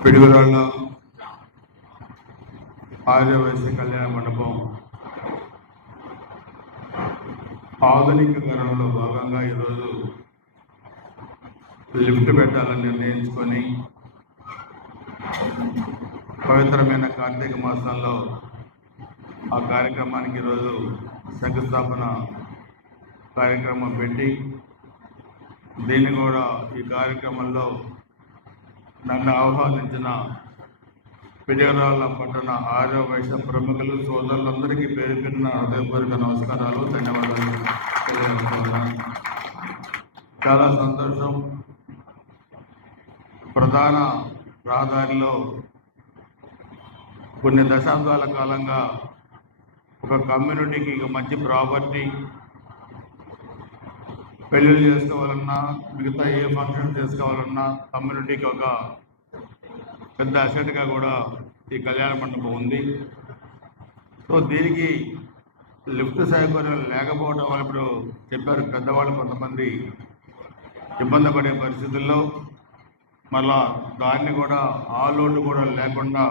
పిడుగురాళ్ళ ఆర్యవైశ్య కళ్యాణ మండపం ఆధునికీకరణలో భాగంగా ఈరోజు లిఫ్ట్ పెట్టాలని నిర్ణయించుకొని పవిత్రమైన కార్తీక మాసంలో ఆ కార్యక్రమానికి ఈరోజు శంకుస్థాపన కార్యక్రమం పెట్టి దీన్ని కూడా ఈ కార్యక్రమంలో నన్ను ఆహ్వానించిన పిడిగరాళ్ళ పట్టణ ఆర్య వైశ్య ప్రముఖులు సోదరులందరికీ పేరు పేరున హృదయపూర్వక నమస్కారాలు ధన్యవాదాలు చాలా సంతోషం. ప్రధాన రహదారిలో కొన్ని దశాబ్దాల కాలంగా ఒక కమ్యూనిటీకి ఇక మంచి ప్రాపర్టీ పెళ్ళిళ్ళు చేసుకోవాలన్నా మిగతా ఏ ఫంక్షన్ చేసుకోవాలన్నా కమ్యూనిటీకి ఒక పెద్ద అసెట్గా కూడా ఈ కళ్యాణ మండపం ఉంది. సో దీనికి లిఫ్ట్ సౌకర్యం లేకపోవడం వల్ల ఇప్పుడు చెప్పారు పెద్దవాళ్ళు కొంతమంది ఇబ్బంది పడే పరిస్థితుల్లో మళ్ళా దాన్ని కూడా ఆ లోటు కూడా లేకుండా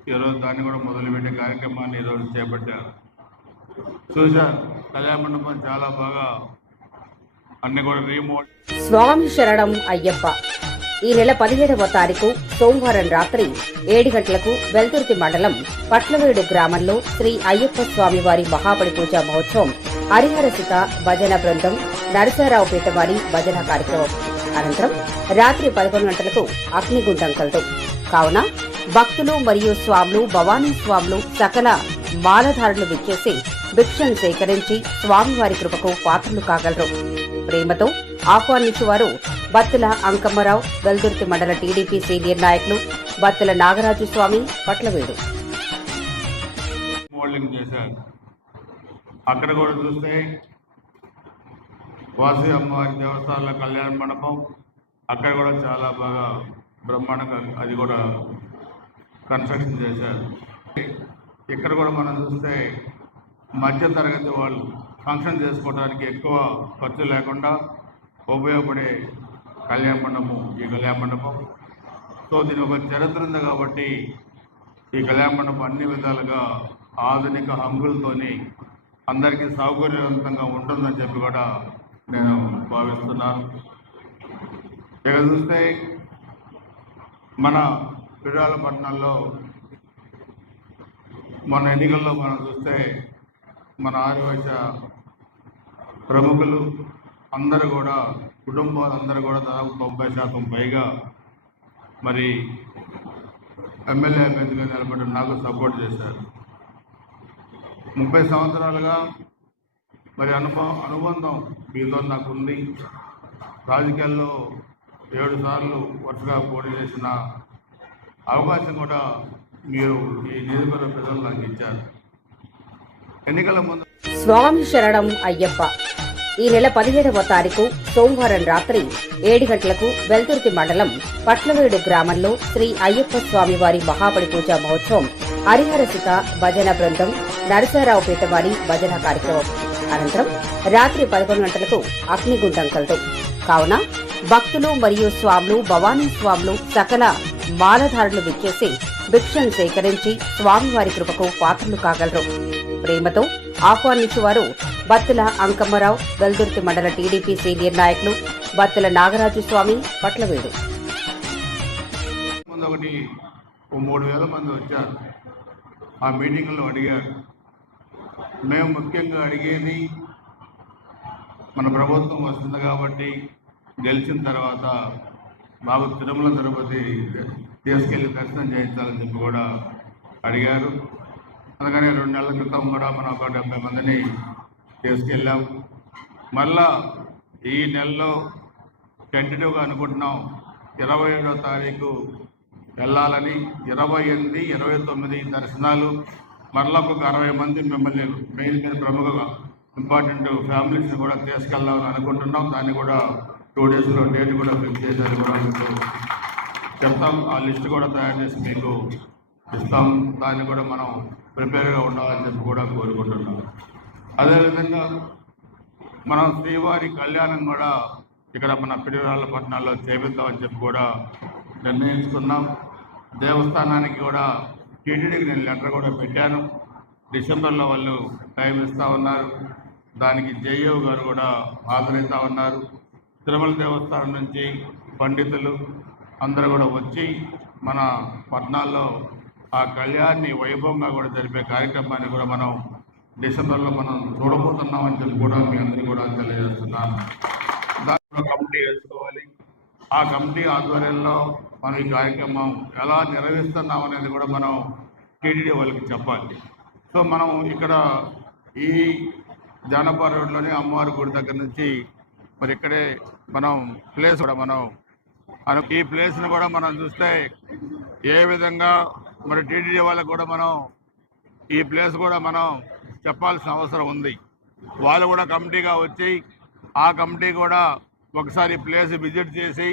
ఈరోజు దాన్ని కూడా మొదలుపెట్టే కార్యక్రమాన్ని ఈరోజు చేపట్టారు. చూశారు కళ్యాణ మండపం చాలా బాగా స్వామి శరణం అయ్యప్ప. ఈ నెల పదిహేడవ తారీఖు సోమవారం రాత్రి ఏడు గంటలకు వెల్తుర్తి మండలం పట్లవేడు గ్రామంలో శ్రీ అయ్యప్ప స్వామి వారి మహాబలి పూజ మహోత్సవం హరిహరసిత భజన బృందం నరసారావుపేట వారి భజన కార్యక్రమం. అనంతరం రాత్రి పదకొండు గంటలకు అగ్నిగుండం కలదు. కావున భక్తులు మరియు స్వాములు భవానీ స్వాములు సకల మాలధారులు విచ్చేసి భిక్షను సేకరించి స్వామివారి కృపకు పాత్రలు కాగలరు. ప్రేమతో ఆహ్వానించేవారు బత్తుల అంకమ్మరావు వెల్దుర్తి మండల టీడీపీ సీనియర్ నాయకులు బత్తుల నాగరాజు స్వామి పట్లవేడు. చేశారు. అక్కడ కూడా చూస్తే వాసి అమ్మవారి దేవస్థానాల కళ్యాణ మండపం. అక్కడ కూడా చాలా బాగా బ్రహ్మాండంగా అది కూడా కన్స్ట్రక్షన్ చేశారు. ఇక్కడ కూడా మనం చూస్తే మధ్య తరగతి వాళ్ళు ఫంక్షన్ చేసుకోవడానికి ఎక్కువ ఖర్చు లేకుండా ఉపయోగపడే కళ్యాణ మండపం ఈ కళ్యాణ మండపం. సో దీని ఒక చరిత్ర ఉంది కాబట్టి ఈ కళ్యాణ మండపం అన్ని విధాలుగా ఆధునిక హంగులతోని అందరికీ సౌకర్యవంతంగా ఉంటుందని చెప్పి కూడా నేను భావిస్తున్నాను. ఇక చూస్తే మన పట్టణంలో మన ఎన్నికల్లో మనం చూస్తే మన ఆదివాస ప్రముఖులు అందరూ కూడా కుటుంబాలు అందరూ కూడా దాదాపు తొంభై శాతం పైగా మరి ఎమ్మెల్యే అభ్యర్థిగా నిలబడి నాకు సపోర్ట్ చేశారు. ముప్పై సంవత్సరాలుగా మరి అనుభవం అనుబంధం మీతో నాకు ఉంది రాజకీయాల్లో ఏడు సార్లు వరుసగా పోటీ చేసిన అవకాశం కూడా మీరు ఈ నియోజకవర్గ ప్రజలు నాకు ఇచ్చారు. ఎన్నికల ముందు స్వామి శరణం అయ్యప్ప. ఈ నెల పదిహేడవ తారీఖు సోమవారం రాత్రి ఏడు గంటలకు వెల్దుర్తి మండలం పట్లవేడు గ్రామంలో శ్రీ అయ్యప్ప స్వామి వారి మహాబలి పూజ మహోత్సవం హరిహరసిత భజన బృందం నరసారావుపేట వారి భజన కార్యక్రమం. అనంతరం రాత్రి పదకొండు గంటలకు అగ్నిగుండం కలదు. కావున భక్తులు మరియు స్వాములు భవానీ స్వాములు సకల మాలధారులు విచ్చేసి భిక్షను సేకరించి స్వామివారి కృపకు పాత్రలు కాగలరు. ప్రేమతో ఆహ్వానించేవారు బత్తుల అంకమ్మరావు వెల్దుర్తి మండల టీడీపీ సీనియర్ నాయకులు బత్తుల నాగరాజు స్వామి పట్లవేడు. ముందు ఒకటి మూడు వేల మంది వచ్చారు. ఆ మీటింగ్లో అడిగారు. మేము ముఖ్యంగా అడిగేది మన ప్రభుత్వం వస్తుంది కాబట్టి గెలిచిన తర్వాత బాబు తిరుమల తిరుపతి తీసుకెళ్ళి దర్శనం చేయించాలని చెప్పి కూడా అడిగారు. అందుకని రెండు నెలల క్రితం కూడా మనం ఒక డెబ్బై మందిని తీసుకెళ్ళాం. మళ్ళా ఈ నెలలో టెంటటివ్గా అనుకుంటున్నాం. ఇరవై ఏడో తారీఖు వెళ్ళాలని ఇరవై ఎనిమిది ఇరవై తొమ్మిది దర్శనాలు మరలా ఒక అరవై మంది మిమ్మల్ని మెయిన్ మీద ప్రముఖ ఇంపార్టెంట్ ఫ్యామిలీస్ని కూడా తీసుకెళ్దామని అనుకుంటున్నాం. దాన్ని కూడా టూ డేస్లో డేట్ కూడా ఫిక్స్ చేశారు. కూడా మీకు చెప్తాం. ఆ లిస్ట్ కూడా తయారు చేసి మీకు ఇస్తాం. దాన్ని కూడా మనం ప్రిపేర్గా ఉండాలని చెప్పి కూడా కోరుకుంటున్నాం అదేవిధంగా మనం శ్రీవారి కళ్యాణం కూడా ఇక్కడ మన పిడిరాళ్ళ పట్టణాల్లో చేపిద్దామని చెప్పి కూడా నిర్ణయించుకున్నాం. దేవస్థానానికి కూడా టీటీడీకి నేను లెటర్ కూడా పెట్టాను. డిసెంబర్లో వాళ్ళు టైం ఇస్తూ ఉన్నారు. దానికి జేఈఓ గారు కూడా ఆదరిస్తూ ఉన్నారు. తిరుమల దేవస్థానం నుంచి పండితులు అందరూ కూడా వచ్చి మన పట్నాల్లో ఆ కళ్యాణ్ని వైభవంగా కూడా జరిపే కార్యక్రమాన్ని కూడా మనం డిసెంబర్లో మనం చూడబోతున్నామని చెప్పి కూడా మీ అందరికీ కూడా తెలియజేస్తున్నాను. దాంట్లో కమిటీ వేసుకోవాలి. ఆ కమిటీ ఆధ్వర్యంలో మనం ఈ కార్యక్రమం ఎలా నిర్వహిస్తున్నాం అనేది కూడా మనం టీడీడీ వాళ్ళకి చెప్పాలి. సో మనం ఇక్కడ ఈ జానపద రోడ్లోనే అమ్మవారి గుడి దగ్గర నుంచి మరి ఇక్కడే మనం ప్లేస్ కూడా మనం ఈ ప్లేస్ని కూడా మనం చూస్తే ఏ విధంగా మరి టీటీడీ వాళ్ళకు కూడా మనం ఈ ప్లేస్ కూడా మనం చెప్పాల్సిన అవసరం ఉంది. వాళ్ళు కూడా కమిటీగా వచ్చి ఆ కమిటీ కూడా ఒకసారి ప్లేస్ విజిట్ చేసి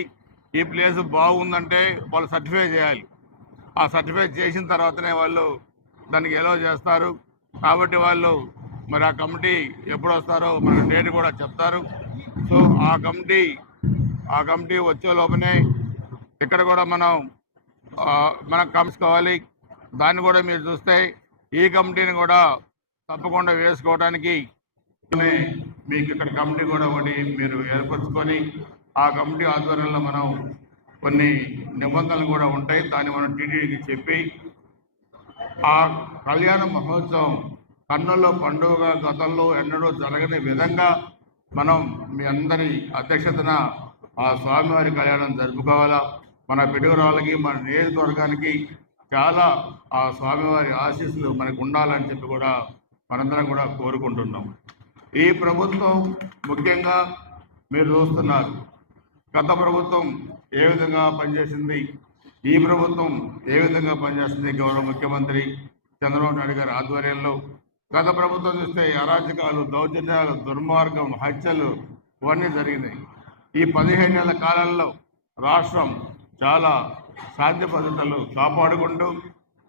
ఈ ప్లేస్ బాగుందంటే వాళ్ళు సర్టిఫై చేయాలి. ఆ సర్టిఫై చేసిన తర్వాతనే వాళ్ళు దానికి ఎలా చేస్తారు. కాబట్టి వాళ్ళు మరి ఆ కమిటీ ఎప్పుడు వస్తారో మనకు డేట్ కూడా చెప్తారు. సో ఆ కమిటీ ఆ కమిటీ వచ్చే లోపనే ఇక్కడ కూడా మనం ఆ, మనం కలుసుకోవాలి దాన్ని కూడా మీరు చూస్తే ఈ కమిటీని కూడా తప్పకుండా వేసుకోవడానికి మీకు ఇక్కడ కమిటీ కూడా ఒకటి మీరు ఏర్పరచుకొని ఆ కమిటీ ఆధ్వర్యంలో మనం కొన్ని నిబంధనలు కూడా ఉంటాయి. దాన్ని మనం టీటీడీకి చెప్పి ఆ కళ్యాణ మహోత్సవం కన్నుల్లో పండుగ గతంలో ఎన్నడూ జరగని విధంగా మనం మీ అందరి అధ్యక్షతన ఆ స్వామివారి కళ్యాణం జరుపుకోవాలా? మన పిడుగురాళ్ళకి మన నియోజకవర్గానికి చాలా ఆ స్వామివారి ఆశీస్సులు మనకు ఉండాలని చెప్పి కూడా మనందరం కూడా కోరుకుంటున్నాం. ఈ ప్రభుత్వం ముఖ్యంగా మీరు చూస్తున్నారు. గత ప్రభుత్వం ఏ విధంగా పనిచేసింది? ఈ ప్రభుత్వం ఏ విధంగా పనిచేస్తుంది? గౌరవ ముఖ్యమంత్రి చంద్రబాబు నాయుడు గారి ఆధ్వర్యంలో గత ప్రభుత్వం చూస్తే అరాచకాలు దౌర్జన్యాలు దుర్మార్గం హత్యలు ఇవన్నీ జరిగినాయి. ఈ పదిహేను నెలల కాలంలో రాష్ట్రం చాలా శాంతి భద్రతలు కాపాడుకుంటూ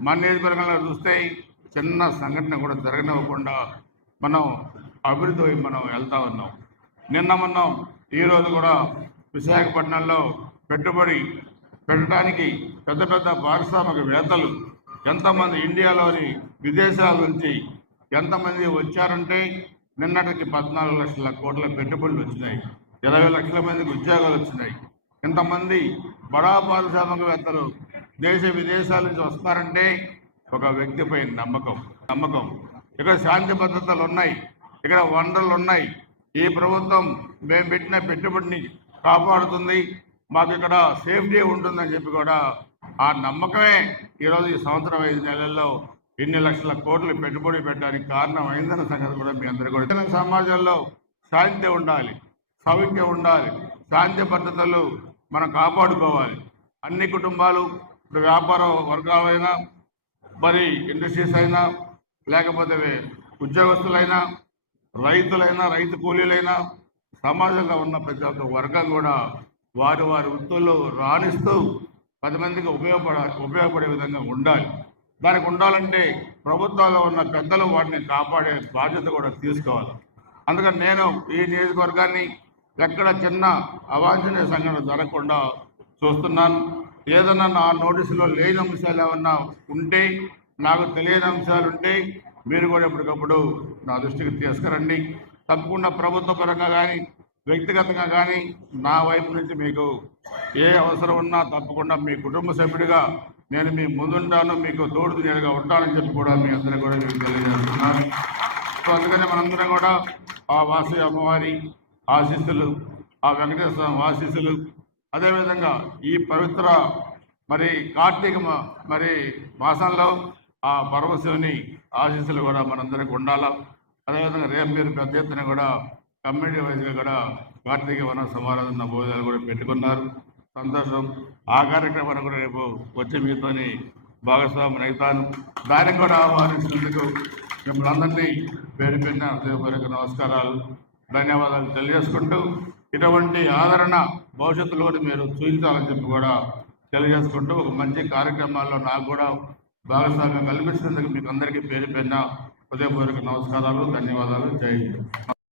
మన నియోజకవర్గంలో చూస్తే చిన్న సంఘటన కూడా జరగనివ్వకుండా మనం అభివృద్ధి వైపు మనం వెళ్తా ఉన్నాం. నిన్న మొన్న ఈరోజు కూడా విశాఖపట్నంలో పెట్టుబడి పెట్టడానికి పెద్ద పెద్ద పారిశ్రామికవేత్తలు ఎంతమంది ఇండియాలోని విదేశాల నుంచి ఎంతమంది వచ్చారంటే నిన్నటికి పద్నాలుగు లక్షల కోట్ల పెట్టుబడులు వచ్చినాయి. ఇరవై లక్షల మందికి ఉద్యోగాలు వచ్చినాయి. ఇంతమంది బడా పారిశ్రామికవేత్తలు దేశ విదేశాల నుంచి వస్తారంటే ఒక వ్యక్తిపై నమ్మకం నమ్మకం. ఇక్కడ శాంతి భద్రతలు ఉన్నాయి ఇక్కడ వనరులు ఉన్నాయి. ఈ ప్రభుత్వం మేము పెట్టిన పెట్టుబడిని కాపాడుతుంది మాకు ఇక్కడ సేఫ్టీ ఉంటుందని చెప్పి కూడా ఆ నమ్మకమే ఈరోజు ఈ సంవత్సరం ఐదు నెలల్లో ఎన్ని లక్షల కోట్లు పెట్టుబడి పెట్టడానికి కారణం అయిందన్న సంగతి కూడా మీ అందరూ కూడా సమాజంలో శాంతి ఉండాలి సౌఖ్యం ఉండాలి. శాంతి భద్రతలు మనం కాపాడుకోవాలి. అన్ని కుటుంబాలు ఇప్పుడు వ్యాపార వర్గాలైనా మరి ఇండస్ట్రీస్ అయినా లేకపోతే ఉద్యోగస్తులైనా రైతులైనా రైతు కూలీలైనా సమాజంలో ఉన్న ప్రతి ఒక్క వర్గం కూడా వారి వారి వృత్తుల్లో రాణిస్తూ పది మందికి ఉపయోగపడ ఉపయోగపడే విధంగా ఉండాలి. దానికి ఉండాలంటే ప్రభుత్వాల్లో ఉన్న పెద్దలు వాటిని కాపాడే బాధ్యత కూడా తీసుకోవాలి. అందుకని నేను ఈ నియోజకవర్గాన్ని ఎక్కడ చిన్న అవాంఛనీయ సంఘటన జరగకుండా చూస్తున్నాను. ఏదన్నా నా నోటీసులో లేని అంశాలు ఏమన్నా ఉంటే నాకు తెలియని అంశాలు ఉంటే మీరు కూడా ఎప్పటికప్పుడు నా దృష్టికి తీసుకురండి. తప్పకుండా ప్రభుత్వ పరంగా కానీ వ్యక్తిగతంగా కానీ నా వైపు నుంచి మీకు ఏ అవసరం ఉన్నా తప్పకుండా మీ కుటుంబ సభ్యుడిగా నేను మీ ముందుంటాను మీకు తోడు నేరుగా ఉంటానని చెప్పి కూడా మీ అందరూ కూడా మీకు తెలియజేస్తున్నాను. సో అందుకని మనందరం కూడా ఆ వాసు అమ్మవారి ఆశీస్సులు ఆ వెంకటేశ్వర స్వామి ఆశీస్సులు. అదేవిధంగా ఈ పవిత్ర మరి కార్తీక మరి మాసంలో ఆ పరమశివుని ఆశీస్సులు కూడా మనందరికి ఉండాలా? అదేవిధంగా రేపు మీరు పెద్ద ఎత్తున కూడా కమ్యూనిటీ వైజ్గా కూడా కార్తీక వన సమారాధన భోజనాలు కూడా పెట్టుకున్నారు. సంతోషం. ఆ కార్యక్రమాన్ని కూడా రేపు వచ్చే మీతోని భాగస్వామి అవుతాను. దానికి కూడా ఆహ్వానించినందుకు మిమ్మల్ని అందరినీ పేరు పెట్టిన హృదయపూర్వక నమస్కారాలు. ధన్యవాదాలు తెలియజేసుకుంటూ ఇటువంటి ఆదరణ భవిష్యత్తులో మీరు చూపించాలని చెప్పి కూడా తెలియజేసుకుంటూ ఒక మంచి కార్యక్రమాల్లో నాకు కూడా భాగస్వామ్యం కల్పించినందుకు మీకు అందరికీ పేరు పెట్టిన హృదయపూర్వక నమస్కారాలు ధన్యవాదాలు. జై